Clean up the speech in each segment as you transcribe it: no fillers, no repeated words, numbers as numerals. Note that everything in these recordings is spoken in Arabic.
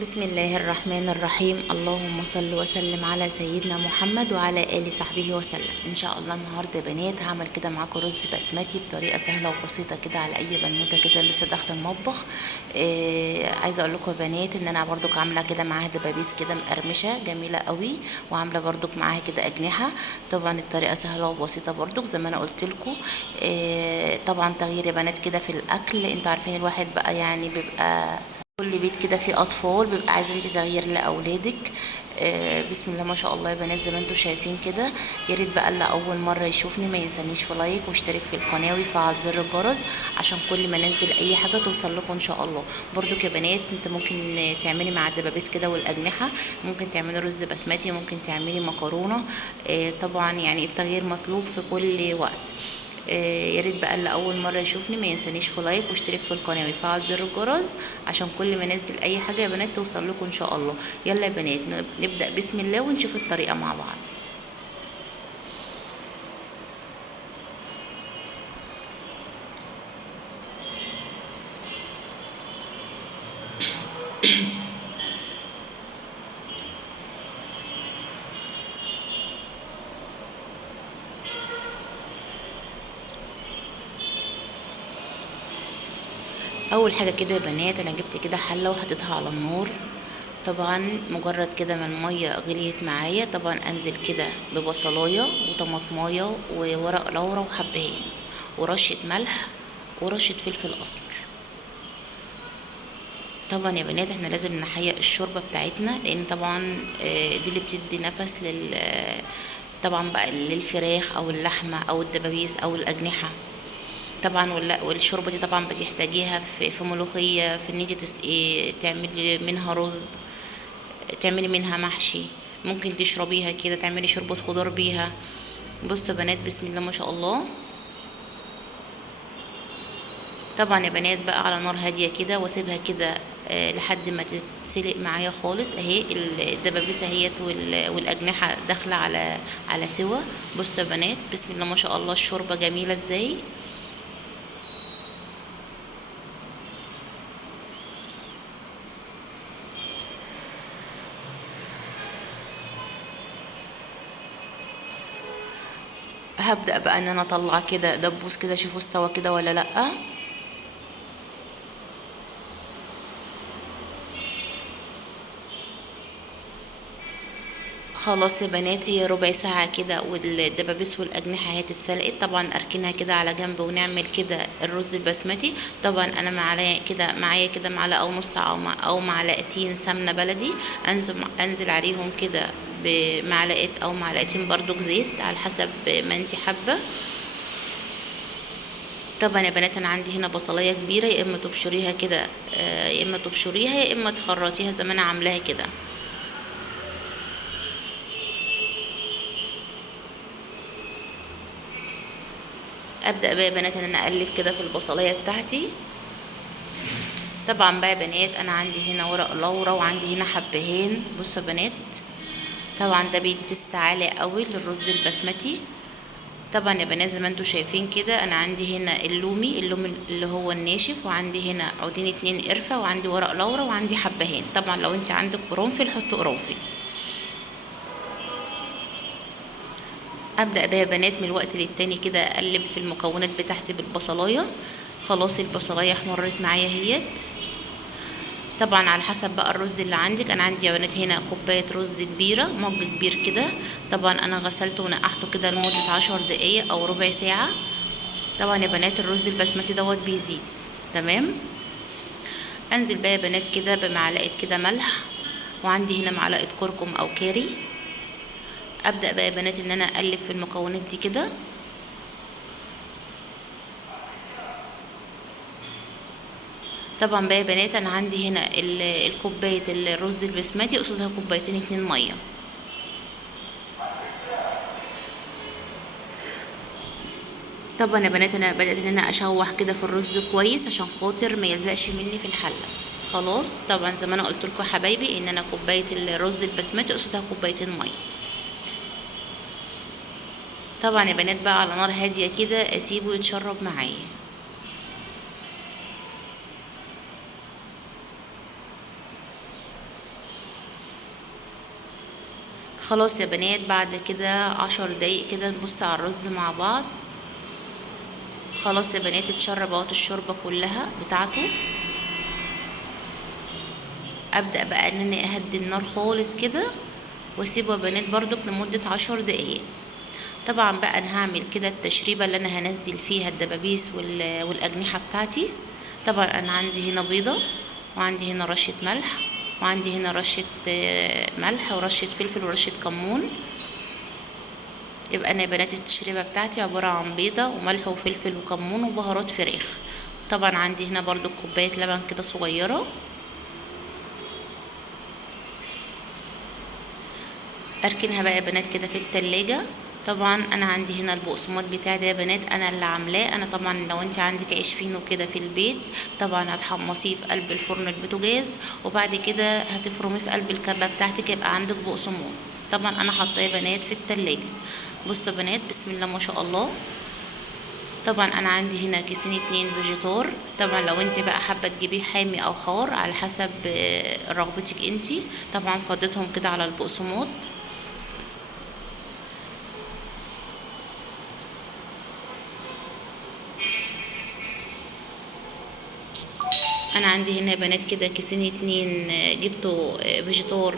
بسم الله الرحمن الرحيم. اللهم صل وسلم على سيدنا محمد وعلى آله صحبه وسلم. ان شاء الله النهارده يا بنات هعمل كده معاكم رز بسمتي بطريقه سهله وبسيطه كده على اي بنوته كده لسه داخله المطبخ. عايزه اقول لكم يا بنات ان انا برضك عامله كده معاها دبابيس كده مقرمشه جميله قوي، وعامله برضك معاها كده اجنحه. طبعا الطريقه سهله وبسيطه برضك زي ما انا قلت لكم. طبعا تغيير يا بنات كده في الاكل، انتوا عارفين الواحد بقى يعني بيبقى كل بيت كده فيه اطفال بيبقى عايزه انت تغيير لاولادك. بسم الله ما شاء الله يا بنات زي ما انتم شايفين كده. يا ريت بقى اللي اول مره يشوفني ما ينسانيش في لايك واشترك في القناه ويفعل زر الجرس عشان كل ما ننزل اي حاجه توصل لكم ان شاء الله. برضو يا بنات انت ممكن تعملي مع الدبابيس كده والاجنحه، ممكن تعملي رز بسمتي، ممكن تعملي مكرونه. طبعا يعني التغيير مطلوب في كل وقت. يا ريت بقى اللي اول مره يشوفني ما ينسانيش في لايك واشترك في القناه ويفعل زر الجرس عشان كل ما انزل اي حاجه يا بنات توصل لكم ان شاء الله. يلا يا بنات نبدا بسم الله ونشوف الطريقه مع بعض. اول حاجه كده يا بنات انا جبت كده حله وحطيتها على النار. طبعا مجرد كده ما الميه غليت معايا طبعا انزل كده ببصلايه وطماطمايه وورق لورا وحبهان ورشه ملح ورشه فلفل اسمر. طبعا يا بنات احنا لازم نحيق الشوربه بتاعتنا لان طبعا دي اللي بتدي نفس طبعا بقى للفراخ او اللحمه او الدبابيس او الاجنحه. طبعا والشوربه دي طبعا بتحتاجيها في ملوخيه، في ان انت تسقي تعملي منها رز، تعملي منها محشي، ممكن تشربيها كده تعملي شوربه خضار بيها. بصوا يا بنات بسم الله ما شاء الله. طبعا يا بنات بقى على نار هاديه كده واسيبها كده لحد ما تتسلق معايا خالص. اهي الدبابيسه اهيت والاجنحه داخله على سوا. بصوا يا بنات بسم الله ما شاء الله الشوربه جميله ازاي. هبدأ بقى ان انا اطلع كده دبوس كده اشوفه استوى كده ولا لأ. خلاص يا بنات هي ربع ساعة كده والدبابيس والأجنحة هي اتسلقت. طبعا أركنها كده على جنب ونعمل كده الرز البسمتي. طبعا أنا معايا كده معلقة أو نص أو معلقتين سمنة بلدي. أنزل عليهم كده بمعلقة أو معلقتين برضو زيت على حسب ما انتي حابة. طبعا يا بنات أنا عندي هنا بصلاية كبيرة، يا إما تبشريها كده يا إما تبشريها يا إما تخرطيها زي ما أنا عاملاها كده. ابدا بقى يا بنات ان انا اقلب كده في البصلايه بتاعتي. طبعا بقى يا بنات انا عندي هنا ورق لورا وعندي هنا حبهان. بصوا يا بنات طبعا ده بيدي تست عالي قوي للرز البسمتي. طبعا يا بنات زي ما انتم شايفين كده انا عندي هنا اللوم اللي هو الناشف، وعندي هنا عودين 2 قرفه، وعندي ورق لورا، وعندي حبهان. طبعا لو انت عندك قرنفل حطوا قرنفل. ابدا بقى يا بنات من الوقت للتاني كده اقلب في المكونات بتاعتي بالبصلايه. خلاص البصلايه احمرت معايا اهيت. طبعا على حسب بقى الرز اللي عندك. انا عندي يا بنات هنا كوبايه رز كبيره، مج كبير كده. طبعا انا غسلته ونقعته كده لمده 10 دقايق او ربع ساعه. طبعا يا بنات الرز البسمتي دوت بيزيد. تمام. انزل بقى يا بنات كده بمعلقه كده ملح، وعندي هنا معلقه كركم او كاري. ابدا بقى يا بنات ان انا اقلب في المكونات دي كده. طبعا بقى يا بنات انا عندي هنا الكوبايه الرز البسمتي قصادها كوبايتين 2 ميه. طبعا يا بنات انا بدات ان انا اشوح كده في الرز كويس عشان خاطر ما يلزقش مني في الحله. خلاص طبعا زي ما انا قلت لكم يا حبايبي ان انا كوبايه الرز البسمتي قصادها كوبايتين ميه. طبعا يا بنات بقى على نار هاديه كده اسيبه يتشرب معايا. خلاص يا بنات، بعد كده 10 دقايق كده نبص على الرز مع بعض. خلاص يا بنات اتشرب اهوت الشوربة كلها بتاعته. ابدأ بقى ان انا اهدي النار خالص كده واسيبه يا بنات برضك لمدة 10 دقايق. طبعا بقى انا هعمل كده التشريبة اللي انا هنزل فيها الدبابيس والاجنحة بتاعتي. طبعا انا عندي هنا بيضة، وعندي هنا رشة ملح، وعندي هنا رشة ملح ورشة فلفل ورشة كمون. يبقى انا يا بنات التشريبة بتاعتي عبارة عن بيضة وملح وفلفل وكمون وبهارات فراخ. طبعا عندي هنا برضو كوباية لبن كده صغيرة. اركنها بقى يا بنات كده في التلاجة. طبعا انا عندي هنا البقسماط بتاعي ده يا بنات انا اللي عاملاه. انا طبعا لو انت عندك عيش فينو كده في البيت طبعا هتحمصيه في قلب الفرن البوتاجاز، وبعد كده هتفرميه في قلب الكبه بتاعتك يبقى عندك بقسماط. طبعا انا حاطاه يا بنات في التلاجة. بصوا يا بنات بسم الله ما شاء الله. طبعا انا عندي هنا كيسين 2 فيجيتار. طبعا لو انت بقى حابه تجيبيه حامي او حار على حسب رغبتك انت. طبعا فضيتهم كده على البقسماط. انا عندي هنا يا بنات كده كيسين 2 جبته فيجيتار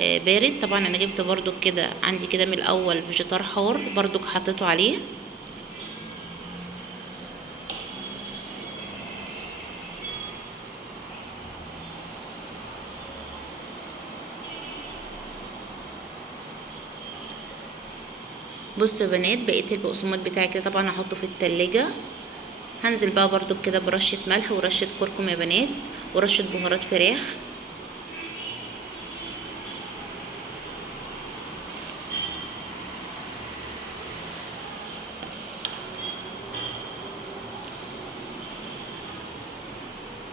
بارد. طبعا انا جبت برضو كده عندي كده من الاول فيجيتار حار برضو حطيته عليه. بصوا يا بنات بقيت البقسماط بتاعي كده طبعا هحطه في التلاجة. هنزل بقى برضو كده برشة ملح ورشة كركم يا بنات ورشة بهارات فراخ.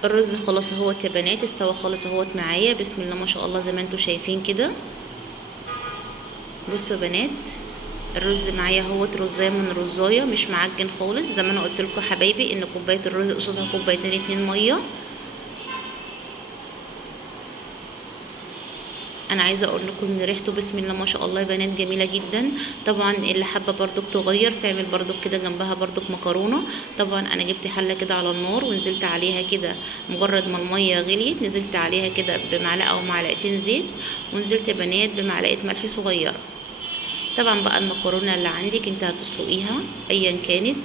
الرز خلاص اهوت يا بنات استوى خالص اهوت معايا بسم الله ما شاء الله زي ما انتوا شايفين كده. بصوا يا بنات الرز معايا اهوت رزايه من رزايه مش معجن خالص زي ما انا قلت لكم حبايبي ان كوبايه الرز قصادها كوبايتين 2 ميه. انا عايزه اقول لكم ان ريحته بسم الله ما شاء الله يا بنات جميله جدا. طبعا اللي حابه برضك تغير تعمل برضك كده جنبها برضك مكرونه. طبعا انا جبت حله كده على النار ونزلت عليها كده مجرد ما الميه غليت نزلت عليها كده بمعلقه او معلقتين زيت، ونزلت يا بنات بمعلقه ملح صغيره. طبعا بقى المكرونه اللي عندك انت هتسلقيها ايا كانت.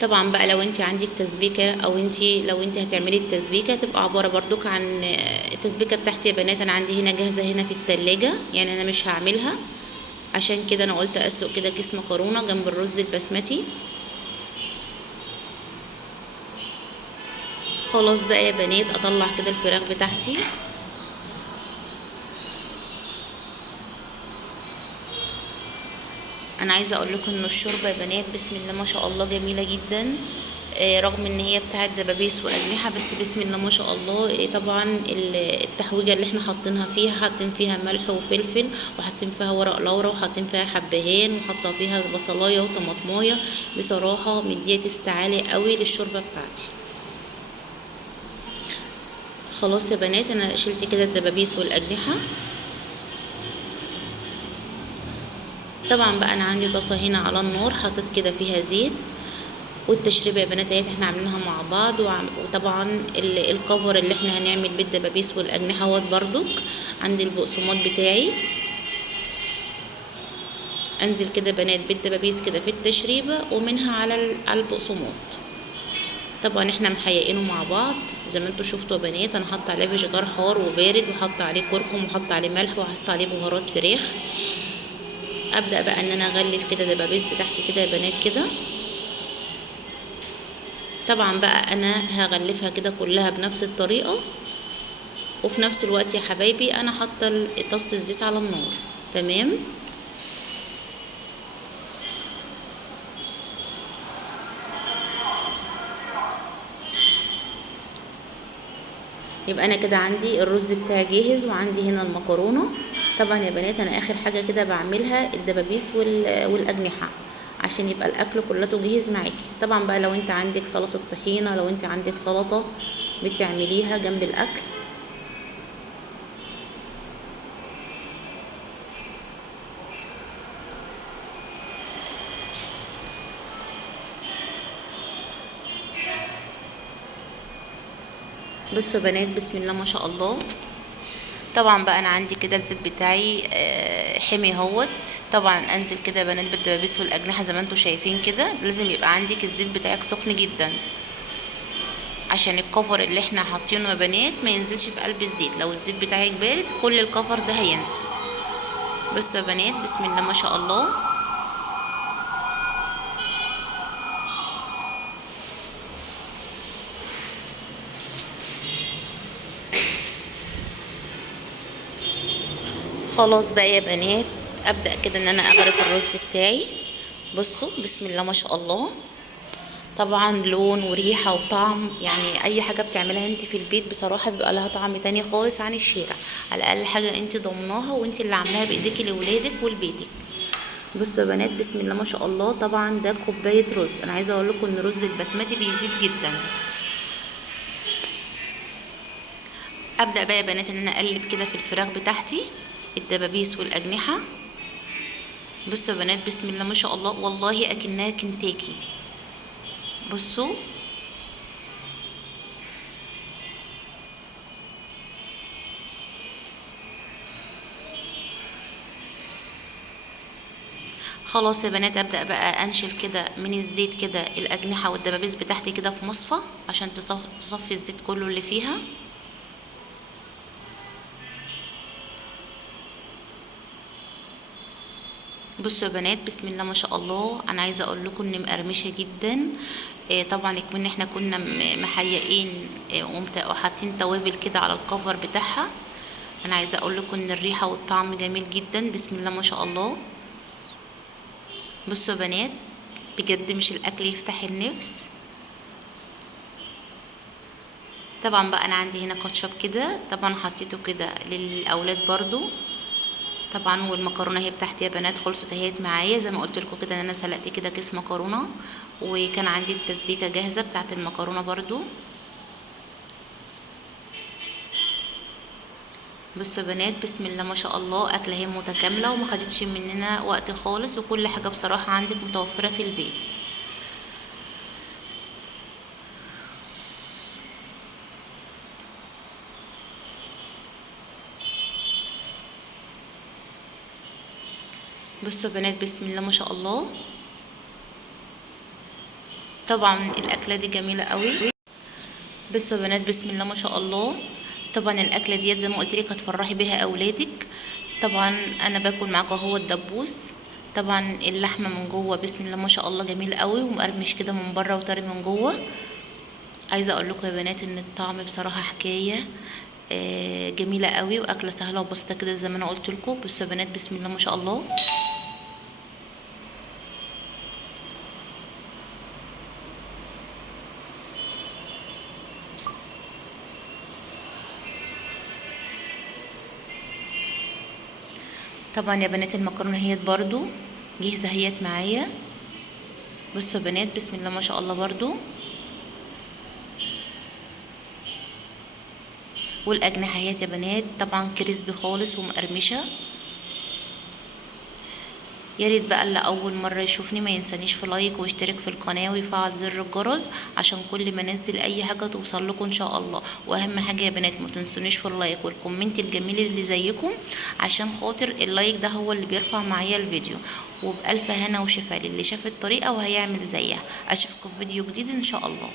طبعا بقى لو انت عندك تسبيكه او انت لو انت هتعملي التسبيكه تبقى عباره برضك عن التسبيكه بتاعتي يا بنات انا عندي هنا جاهزه هنا في التلاجة يعني انا مش هعملها. عشان كده انا قلت اسلق كده كيس مكرونه جنب الرز البسمتي. خلاص بقى يا بنات اطلع كده الفراخ بتاعتي. انا عايزه اقول لكم ان الشوربه يا بنات بسم الله ما شاء الله جميله جدا. رغم ان هي بتاعت دبابيس واجنحه بس بسم الله ما شاء الله. طبعا التحويجه اللي احنا حاطينها فيها حاطين فيها ملح وفلفل وحاطين فيها ورق لورا وحاطين فيها حبهان وحاطه فيها بصلايه وطماطمايه. بصراحه مديه استعاله قوي للشوربه بتاعتي. خلاص يا بنات انا شلت كده الدبابيس والاجنحه. طبعا بقى انا عندي طاسه هنا على النار حطيت كده فيها زيت. والتشريبه يا بنات اهيت احنا عاملينها مع بعض وطبعا الكفر اللي احنا هنعمل بالدبابيس والاجنحه اهوت بردك عندي البقسماط بتاعي. انزل كده بنات بالدبابيس كده في التشريبه ومنها على البقسماط. طبعا احنا محيقينه مع بعض زي ما انتوا شفتوا يا بنات. انا حاطه عليه فيجيتار حار وبارد وحاطه عليه كركم وحاطه عليه ملح وحاطه عليه بهارات فراخ. ابدا بقى ان انا اغلف كده الدبابيس بتاعتي كده يا بنات كده. طبعا بقى انا هغلفها كده كلها بنفس الطريقه. وفي نفس الوقت يا حبايبي انا حاطه طاسه الزيت على النار. تمام. يبقى انا كده عندي الرز بتاعي جاهز وعندي هنا المكرونه. طبعا يا بنات انا اخر حاجه كده بعملها الدبابيس والاجنحه. عشان يبقى الاكل كلته جاهز معاكي. طبعا بقى لو انت عندك سلطه طحينه، لو انت عندك سلطه بتعمليها جنب الاكل. بصوا يا بنات، بسم الله ما شاء الله. طبعا بقى انا عندي كده الزيت بتاعي حمي اهوت. طبعا انزل كده يا بنات بالدبابيس والاجنحه زي ما انتم شايفين كده. لازم يبقى عندك الزيت بتاعك سخن جدا عشان الكفر اللي احنا حاطينه يا بنات ما ينزلش في قلب الزيت. لو الزيت بتاعك بارد كل الكفر ده هينزل. بصوا يا بنات، بسم الله ما شاء الله. خلاص بقى يا بنات، ابدا كده ان انا اغرف الرز بتاعي. بصوا بسم الله ما شاء الله. طبعا لون وريحه وطعم، يعني اي حاجه بتعملها انت في البيت بصراحه بيبقى لها طعم تاني خالص عن الشارع. على الاقل حاجه انت ضمناها وانت اللي عاملاها بايديكي لاولادك ولبيتك. بصوا يا بنات، بسم الله ما شاء الله. طبعا ده كوبايه رز. انا عايزه اقول لكم ان الرز البسمتي بيزيد جدا. ابدا بقى يا بنات ان انا اقلب كده في الفراخ بتاعتي، الدبابيس والاجنحه. بصوا يا بنات، بسم الله ما شاء الله، والله اكنها كنتاكي. بصوا خلاص يا بنات، ابدا بقى انشل كده من الزيت كده الاجنحه والدبابيس بتاعتي كده في مصفى عشان تصفي الزيت كله اللي فيها. بصوا يا بنات، بسم الله ما شاء الله. انا عايزه اقول لكم ان مقرمشه جدا. طبعا كمان احنا كنا محيقين وحاطين توابل كده على الكفر بتاعها. انا عايزه اقول لكم ان الريحه والطعم جميل جدا، بسم الله ما شاء الله. بصوا يا بنات، بجد مش الاكل يفتح النفس. طبعا بقى انا عندي هنا كاتشب كده، طبعا حطيته كده للاولاد برضو. طبعا والمكرونه هي بتاعتي يا بنات خلصت اهيت معايا. زي ما قلت لكم كده ان انا سلقت كده كيس مكرونه، وكان عندي التسبيكه جاهزه بتاعت المكرونه برضو. بصوا يا بنات، بسم الله ما شاء الله. اكله هي متكامله وما خدتش مننا وقت خالص، وكل حاجه بصراحه عندك متوفره في البيت. بصوا يا بنات، بسم الله ما شاء الله. طبعا الاكله دي جميله قوي. بصوا يا بنات، بسم الله ما شاء الله. طبعا الاكله ديت زي ما قلت لك هتفرحي بيها اولادك. طبعا انا باكل معاكم اهو الدبوس. طبعا اللحمه من جوه بسم الله ما شاء الله جميل قوي ومقرمش كده من بره وطري من جوه. عايزه اقول لكم يا بنات ان الطعم بصراحه حكايه جميله قوي، واكله سهله وبسيطه كده زي ما انا قلت لكم. بصوا يا بنات، بسم الله ما شاء الله. طبعا يا بنات المكرونه هي برضو جاهزه هيت معايا. بصوا يا بنات، بسم الله ما شاء الله برضو. والاجنحه هي يا بنات طبعا كريسبي خالص ومقرمشه. يا ريت بقى اللي اول مره يشوفني ما ينسانيش في لايك ويشترك في القناه ويفعل زر الجرس عشان كل ما انزل اي حاجه توصل لكم ان شاء الله. واهم حاجه يا بنات ما تنسونيش في اللايك والكومنت الجميل اللي زيكم، عشان خاطر اللايك ده هو اللي بيرفع معايا الفيديو. وبألف هنا وشفا للي شاف الطريقه وهيعمل زيها. اشوفكم في فيديو جديد ان شاء الله.